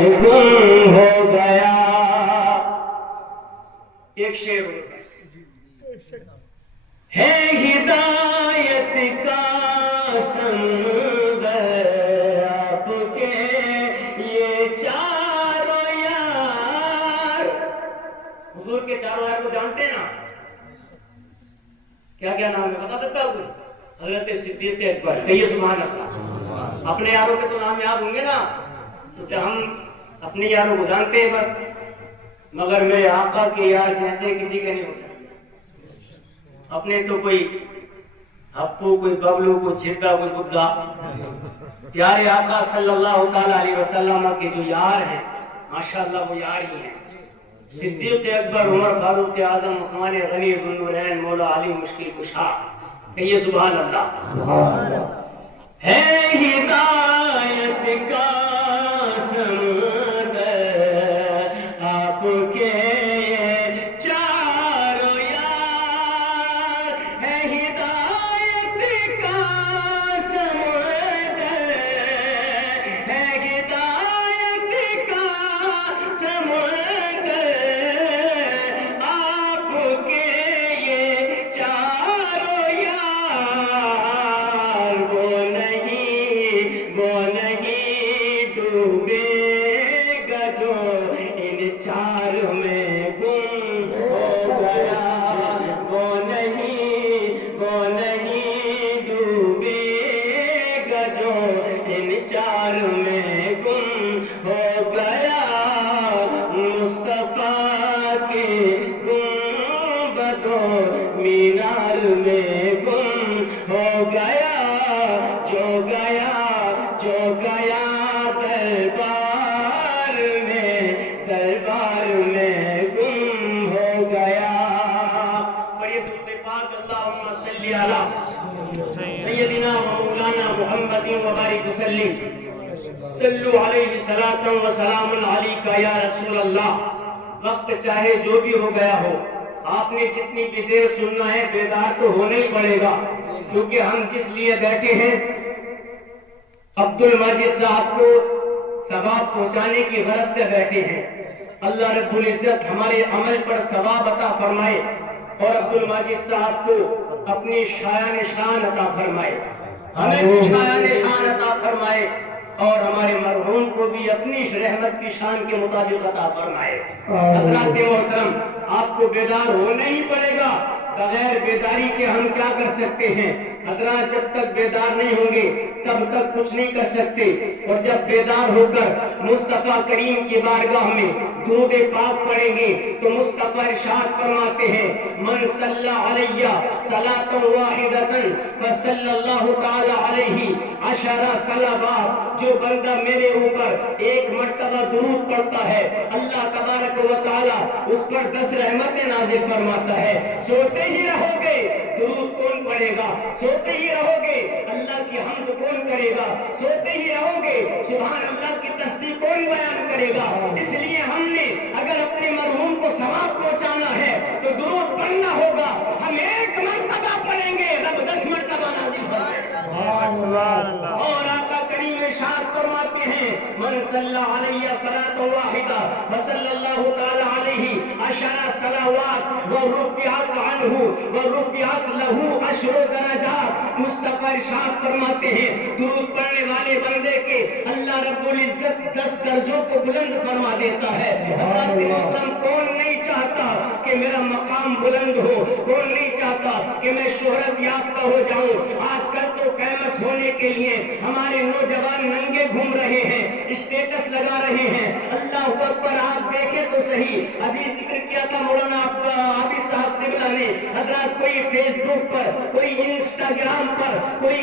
گم ہو گیا. ایک شعر ہے ہدایت کا سمندر آپ کے یہ چاروں یار. حضور کے چاروں یار کو جانتے ہیں نا؟ کیا کیا نام ہے بتا سکتا ہوں کوئی؟ حضرت صدیق اکبر. کہیے سبحان اللہ. اپنے یاروں کے تو نام یاد ہوں گے نا، کیونکہ ہم اپنے یاروں کو جانتے ہیں بس، مگر میرے آقا کے یار جیسے کسی کے نہیں ہو سکتے. اپنے تو کوئی ہپو، کوئی ببلو، کوئی جھگا، کوئی بدھا. پیارے آقا صلی اللہ تعالی علیہ وسلم کے جو یار ہیں ماشاءاللہ وہ یار ہی ہیں. صدیق اکبر، عمر فاروق اعظم، عثمان غنی، ذو النورین، مولا علی مشکل کشا. کہیے سبحان اللہ. ہے ہدایت کا سمندر آپ کے چاروں یار. ہے ہدایت کا سمندر، ہے ہدایت کا سمندر آپ کے یہ چاروں یار. وہ نہیں ڈوبے گا جو ان چار میں گم ہو گیا. وہ نہیں ڈوبے گا جو ان چار میں گم ہو گیا. مصطفیٰ کے گنبد و مینار میں گم ہو گیا. جو گیا دربار میں گم ہو گیا. پڑھیے درود پاک. اللہم صلی علی سیدنا و مولانا محمد و بارک وسلم. صلو علیہ صلاۃ و سلام علیک یا رسول اللہ. وقت چاہے جو بھی ہو گیا ہو، آپ نے جتنی بھی دیر سننا ہے بیدار تو ہونا ہی پڑے گا، کیونکہ ہم جس لیے بیٹھے ہیں عبد المجید صاحب کو ثواب پہنچانے کی غرض سے بیٹھے ہیں. اللہ رب العزت ہمارے عمل پر ثواب عطا فرمائے اور عبد المجید صاحب کو اپنی شایان شان عطا فرمائے، ہمیں بھی شایان شان عطا فرمائے اور ہمارے مرحوم کو بھی اپنی رحمت کی شان کے مطابق عطا فرمائے. حضرات محترم، آپ کو بیدار ہونا ہی پڑے گا. بغیر بیداری کے ہم کیا کر سکتے ہیں؟ حضرات جب تک بیدار نہیں ہوں گے تب تک کچھ نہیں کر سکتے. اور جب بیدار ہو کر مصطفیٰ کریم کی بارگاہ میں درود پاک پڑھیں گے تو مصطفیٰ ارشاد فرماتے ہیں من صلی علیہ صلاۃ واحدۃ فصلی اللہ تعالی علیہ عشر صلوات. جو بندہ میرے اوپر ایک مرتبہ درود پڑھتا ہے اللہ تبارک و تعالی اس پر 10 رحمتیں نازل فرماتا ہے. سوتے ہی رہو گے درود کون پڑھے گا؟ سوتے ہی رہو گے اللہ کی حمد کون کرے گا؟ سوتے ہی رہو گے سبحان اللہ کی تسبیح کون بیان کرے گا؟ اس لیے ہم نے اگر اپنے مرحوم کو ثواب پہنچانا ہے تو درود پڑھنا ہوگا. ہم ایک مرتبہ پڑھیں گے رب 10 مرتبہ نازل فرمائے گا. اور آقا کریم ارشاد فرماتے ہیں من صلی علیہ صلاۃ واحدہ وصلی اللہ تعالی علیہ عشر صلوات ورفعت عنہ ورفعت لہ 10 درجات. مصطفیٰ ارشاد فرماتے ہیں درود پڑھنے والے بندے کے اللہ رب العزت 10 درجوں کو بلند فرما دیتا ہے. حضرات محترم، کون نہیں چاہتا کہ میرا مقام بلند ہو؟ کون نہیں چاہتا کہ میں شہرت یافتہ ہو جاؤں؟ آج کل تو فیمس ہونے کے لیے ہمارے نوجوان ننگے گھوم رہے ہیں، اسٹیٹس لگا رہے ہیں. اللہ اکبر. آپ دیکھیں تو صحیح، ابھی ذکر کیا تھا مولانا عابد صاحب قبلہ نے. حضرات کوئی فیس بک پر، کوئی انسٹاگرام پر، کوئی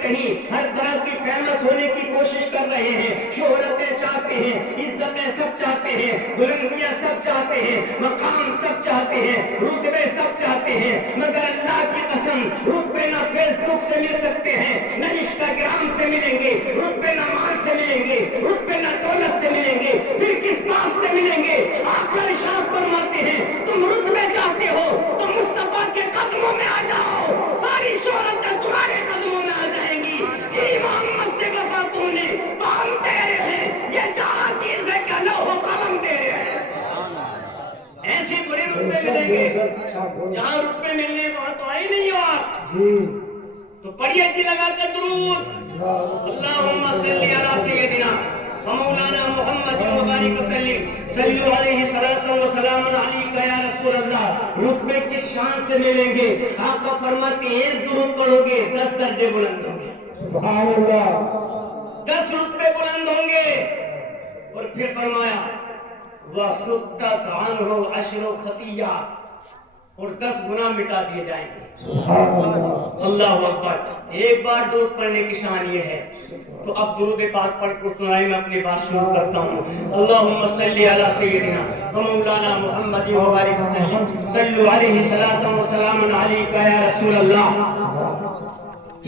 کہیں ہر طرح کی فیمس ہونے کی کوشش کر رہے ہیں. شہرتیں چاہتے ہیں، عزتیں سب چاہتے ہیں، بلندیاں سب چاہتے ہیں، مقام سب چاہتے ہیں، رتبے سب چاہتے ہیں. مگر اللہ کی قسم رتبے نہ فیس بک سے مل سکتے ہیں، نہ انسٹاگرام سے ملیں گے. رتبے نہ مال سے ملیں گے، رتبے نہ دولت سے ملیں گے، پھر کس بات سے ملیں گے؟ آخر ارشاد فرماتے ہیں تم رتبے چاہتے ہو تو مصطفیٰ کے قدموں میں آ جاؤ، ساری شہرتیں تمہارے قدموں میں آ جائیں گی. محمد سے وفا تو نے تو ہم تیرے ہیں، یہ جہاں چیز جہاں رتبے ملنے وہاں تو آئے نہیں ہو آپ. تو پڑھیے جی لگا کر درود. اللہم صلی علی سیدنا ومولانا محمد وبارک وسلم. صلو علیہ صلاۃ و سلام علیک یا رسول اللہ. رتبے کس شان سے ملیں گے؟ آقا فرماتے ہیں درود پڑھو گے 10 درجے بلند ہوں گے. سبحان اللہ. 10 رتبے بلند ہوں گے. اور پھر فرمایا وَحُطَّتْ عَنْهُ 10 خطیات. اور 10 گناہ مٹا دیے جائیں گے. اللہ اکبر. ایک بار درود پڑھنے کی شان یہ ہے. تو اب درود پاک پڑھ کر سنائے میں اپنی بات شروع کرتا ہوں. اللہم صلی علی سیدنا ومولانا محمد وبارک وسلم. صلو علیہ صلاۃ و سلام علیک یا رسول اللہ.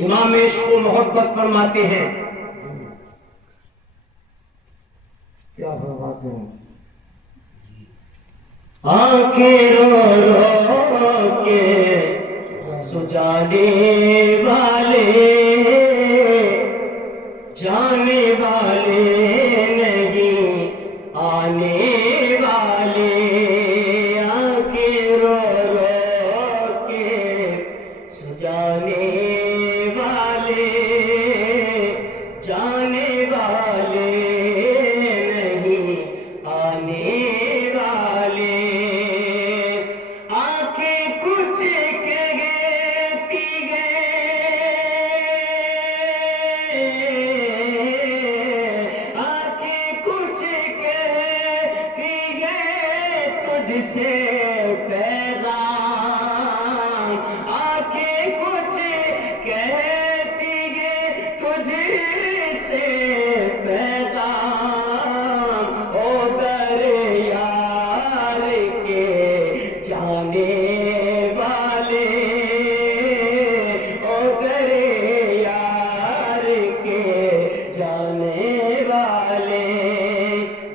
امام عشق و محبت فرماتے ہیں. کیا فرماتے ہیں؟ آنکھیں رو رو کے سجانے والے جانے والے نہیں آنے والے. آنکھیں رو رو کے سجانے والے جانے والے نہیں آنے والے. آنکھیں کچھ کہتی گئے آنکھیں کچھ کہتی گئے تجھ سے پیغام. آنکھیں کچھ کہتی گئے تجھ سے پیغام. او در یار کے جانے والے او در یار کے جانے والے.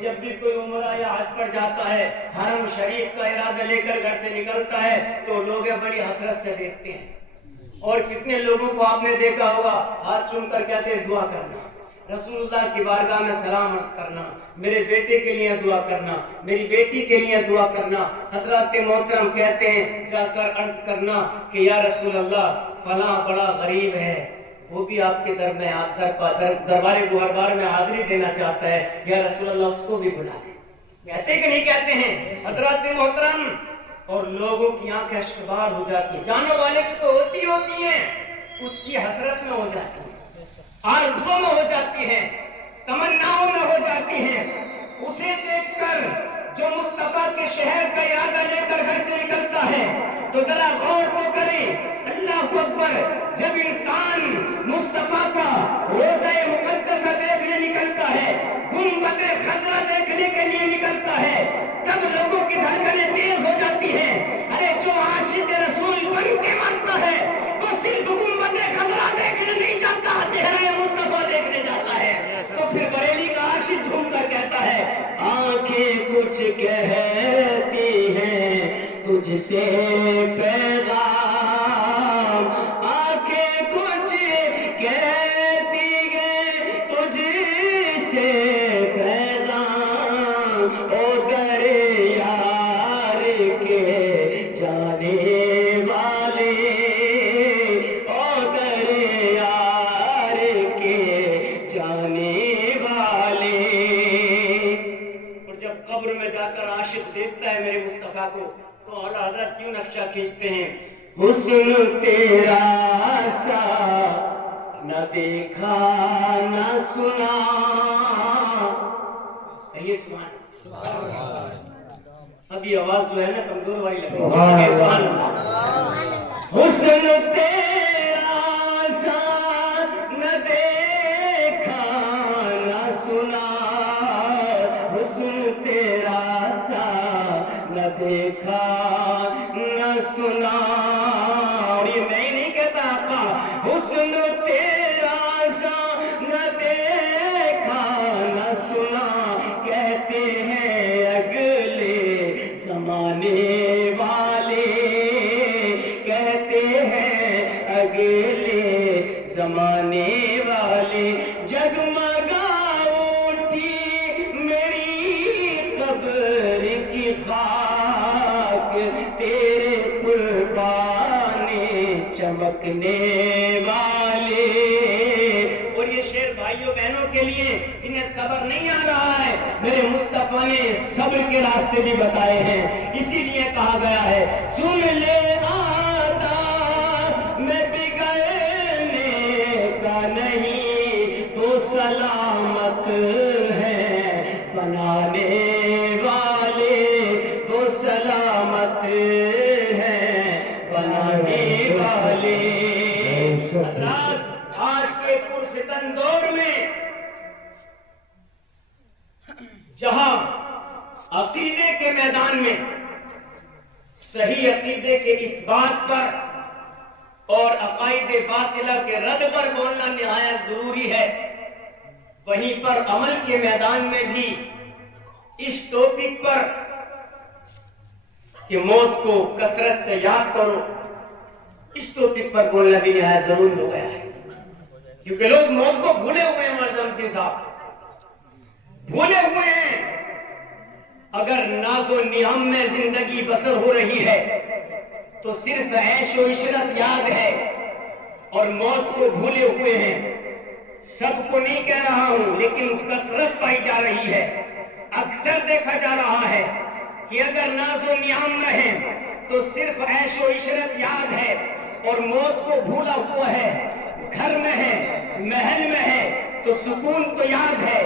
جب بھی کوئی عمرہ یا حج پر جاتا ہے حرم شریف کا ارادہ لے کر گھر سے نکلتا ہے تو لوگ بڑی حسرت سے دیکھتے ہیں. اور کتنے لوگوں کو آپ نے دیکھا ہوگا ہاتھ چوم کر کہتے ہیں دعا کرنا, رسول اللہ کی بارگاہ میں سلام عرض کرنا, میرے بیٹے کے لیے دعا کرنا, میری بیٹی کے لیے دعا کرنا. حضرات محترم کہتے ہیں جا کر عرض کرنا کہ یا رسول اللہ فلاں بڑا غریب ہے, وہ بھی آپ کے دربار گہربار میں حاضری دینا چاہتا ہے, یا رسول اللہ اس کو بھی بلا لیں. کہتے کہ نہیں کہتے ہیں حضرات محترم؟ اور لوگوں کی آنکھیں اشکبار ہو جاتی ہیں. جاننے والے کی تو ہوتی ہیں, کچھ کی حسرت میں ہو جاتی ہیں, آرزوؤں میں ہو جاتی ہیں, تمناؤں میں ہو جاتی ہیں. اسے دیکھ کر جو مصطفیٰ کے شہر کا ارادہ لے کر گھر سے نکلتا ہے تو ذرا غور تو کریں. اللہ اکبر. جب انسان مصطفیٰ کا روضہ مقدسہ دیکھنے نکلتا ہے, گنبد خضرا دیکھنے کے لیے نکلتا ہے, کب لوگوں کی دھڑکنیں تیز ہو جاتی ہیں. ارے جو عاشق رسول بن کے مرتا ہے وہ صرف گنبد خضرا دیکھنے نہیں جاتا, چہرہ مصطفیٰ دیکھنے جاتا ہے. تو پھر بریلی کا عاشق جھوم کر کہتا ہے آنکھیں کچھ کہتی ہیں تجھ سے پیغام. آنکھیں کچھ کہتی گئے تجھ سے پیغام. او در یار کے جانے والے او در یار کے جانے والے. اور جب قبر میں جا کر عاشق دیکھتا ہے میرے مصطفیٰ کو تو اعلیٰ حضرت کیوں نقشہ کھینچتے ہیں, حسن تیرا سا نہ دیکھا نہ سنا. یہ سبحان اب یہ آواز جو ہے نا کمزور والی لگتی ہے. سبحان اللہ. حسن تیرا سا نہ دیکھا نہ سنا, حسن تیرا سا نہ دیکھا نہ سنا. اور یہ میں نہیں کہتا آقا, حسن تیرا سا نہ دیکھا نہ سنا. کہتے ہیں اگلے زمانے والے, کہتے ہیں اگلے زمانے والے. جگمگا اٹھی میری قبر کی خاک تیرے پر تھکنے والے. اور یہ شعر بھائیوں بہنوں کے لیے جنہیں صبر نہیں آ رہا ہے، میرے مصطفیٰ نے صبر کے راستے بھی بتائے ہیں. اسی لیے کہا گیا ہے سن لے عادات میں بگڑنے کا نہیں، تو سلامت ہے بنانے والے، وہ سلامت ہے بنانے والے. حضرات آج کے پرفتن دور میں جہاں عقیدے کے میدان میں صحیح عقیدے کے اس بات پر اور عقائد باطلہ کے رد پر بولنا نہایت ضروری ہے، وہیں پر عمل کے میدان میں بھی اس ٹاپک پر کہ موت کو کثرت سے یاد کرو، اس ٹاپک پر بولنا بھی نہایت ضروری ہو گیا ہے. کیونکہ لوگ موت کو بھولے ہوئے ہیں. مرزمتی صاحب بھولے ہوئے ہیں. اگر ناز و نعم میں زندگی بسر ہو رہی ہے تو صرف عیش و عشرت یاد ہے اور موت کو بھولے ہوئے ہیں. سب کو نہیں کہہ رہا ہوں لیکن کثرت پائی جا رہی ہے. اکثر دیکھا جا رہا ہے کہ اگر ناز و نعم میں ہے تو صرف عیش و عشرت یاد ہے اور موت کو بھولا ہوا ہے. گھر میں ہے، محل میں ہے تو سکون تو یاد ہے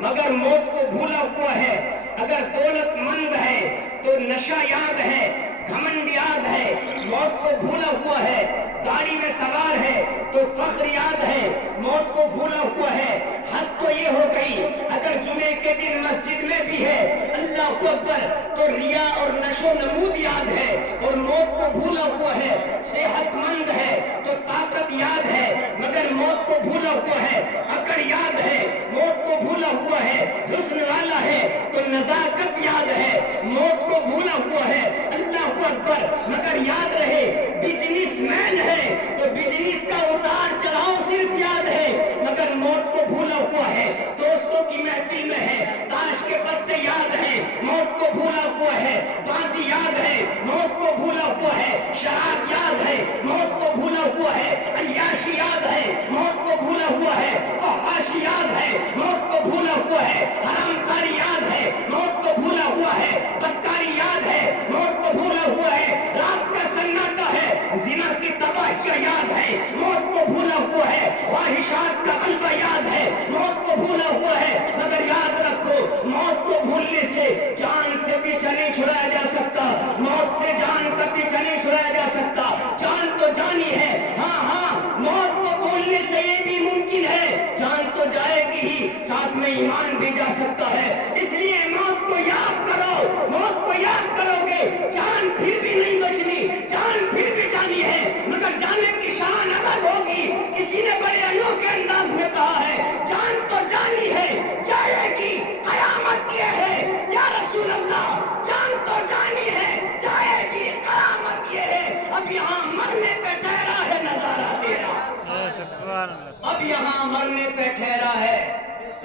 مگر موت کو بھولا ہوا ہے. اگر دولت مند ہے تو نشہ یاد ہے، گھمنڈ یاد ہے، موت کو بھولا ہوا ہے. گاڑی میں سوار ہے تو فخر یاد ہے، موت کو بھولا ہوا ہے. حد تو یہ ہو گئی اگر جمعے کے دن مسجد میں بھی ہے اللہ اکبر تو ریا اور نشو نمود یاد ہے اور موت کو بھولا ہوا ہے. صحت مند ہے تو طاقت یاد ہے مگر موت کو بھولا ہوا ہے. عقل یاد ہے، موت کو بھولا ہوا ہے. حسن والا ہے تو نزاکت یاد ہے، موت کو بھولا ہوا ہے. اللہ اکبر مگر یاد رہے بزنس مین ہے تو بزنس کا اتار چڑھاؤ صرف یاد ہے مگر موت کو بھولا ہوا ہے. دوستوں کی محفل میں ہے تاش کے پتے یاد ہیں، موت کو بھولا ہوا ہے. بازی یاد ہے، موت کو بھولا ہوا ہے. شراب یاد ہے، موت کو بھولا ہوا ہے. عیاشی یاد ہے، موت کو بھولا ہوا ہے. فحاشی یاد ہے، موت کو بھولا ہوا ہے. حرام کاری یاد ہے، موت کو بھولا ہوا ہے. بدکاری یاد ہے، موت کو بھولا ہوا ہے. رات کا سناٹا ہے، زنا کی تباہیاں یاد ہے، موت کو بھولا ہوا ہے. خواہشات کا غلبہ یاد ہے، موت کو بھولا ہوا ہے. مگر یاد رکھو موت کو بھولنے سے جان سے پیچھا نہیں چھڑایا جا سکتا، موت سے جان کا پیچھا نہیں چھڑایا جا سکتا. جان تو جانی ہے، ہاں موت کو بھولنے سے یہ بھی ممکن ہے جان تو جائے گی ہی ساتھ میں ایمان بھی جا سکتا ہے. اس لیے موت کو یاد کرو. موت کو یاد کرو گے جان پھر بھی نہیں بچنی، جان پھر بھی جانی ہے مگر جانے کی شان الگ ہوگی. کسی نے بڑے انوکھے انداز میں کہا ہے جان تو جانی ہے جائے گی قیامت یہ ہے. یا رسول اللہ جان تو جانی ہے جائے گی قیامت یہ ہے. اب یہاں مرنے پہ ٹھہرا ہے نظارہ تیرا، اب یہاں مرنے پہ ٹھہرا ہے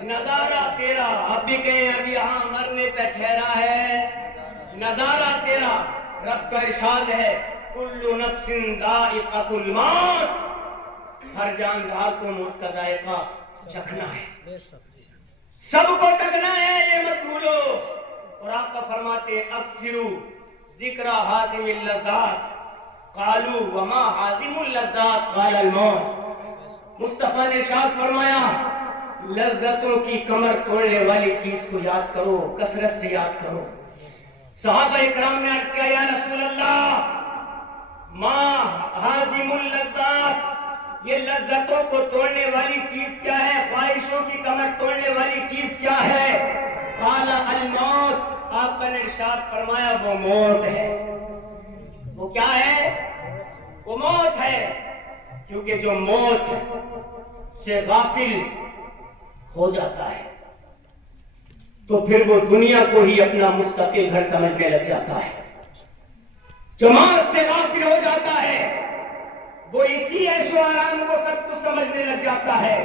نظارہ تیرا. اب بھی کہیں اب یہاں مرنے پہ ٹھہرا ہے نظارہ تیرا. رب کا ارشاد ہے کل نفس ذائقۃ الموت، ہر جاندار کو موت کا ذائقہ چکھنا ہے، سب کو چکھنا ہے، یہ مت بھولو. اور آپ کا فرماتے اکثروا ذکر حازم اللذات قالوا وما حازم اللذات قال الموت. مصطفیٰ نے ارشاد فرمایا لذتوں کی کمر توڑنے والی چیز کو یاد کرو، کثرت سے یاد کرو. صحابہ اکرام نے عرض کیا یا رسول اللہ ما حازم اللذات، یہ لذتوں کو توڑنے والی چیز کیا ہے، خواہشوں کی کمر توڑنے والی چیز کیا ہے؟ قال الموت. آپ نے ارشاد فرمایا وہ موت ہے. وہ کیا ہے؟ وہ موت ہے. کیونکہ جو موت سے غافل ہو جاتا ہے تو پھر وہ دنیا کو ہی اپنا مستقل گھر سمجھنے لگ جاتا ہے. جو موت سے غافل ہو جاتا ہے وہ اسی عیش و آرام کو سب کچھ سمجھنے لگ جاتا ہے.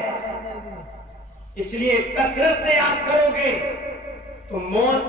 اس لیے کثرت سے یاد کرو گے تو موت